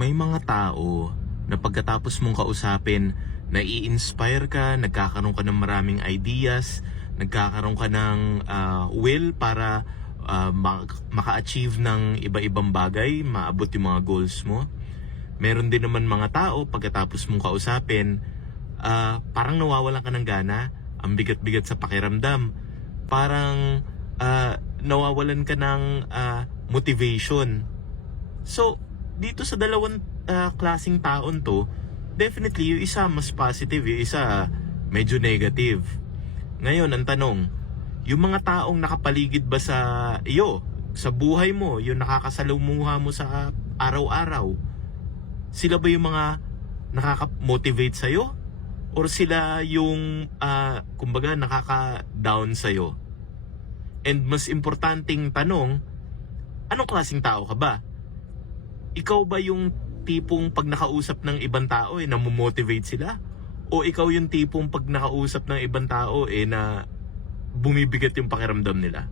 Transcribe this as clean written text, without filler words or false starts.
May mga tao na pagkatapos mong kausapin, nai-inspire ka, nagkakaroon ka ng maraming ideas, nagkakaroon ka ng will para maka-achieve ng iba-ibang bagay, maabot yung mga goals mo. Meron din naman mga tao, pagkatapos mong kausapin, parang nawawalan ka ng gana, ang bigat-bigat sa pakiramdam. Parang nawawalan ka ng motivation. So, dito sa dalawang klaseng taon to, definitely yung isa mas positive, yung isa medyo negative. Ngayon, ang tanong, yung mga taong nakapaligid ba sa iyo, sa buhay mo, yung nakakasalumuha mo sa araw-araw, sila ba yung mga nakaka-motivate sa'yo? Or sila yung, kumbaga, nakaka-down sa'yo? And mas importanteng tanong, anong klaseng tao ka ba? Ikaw ba yung tipong pag nakausap ng ibang tao namomotivate sila? O ikaw yung tipong pag nakausap ng ibang tao na bumibigat yung pakiramdam nila?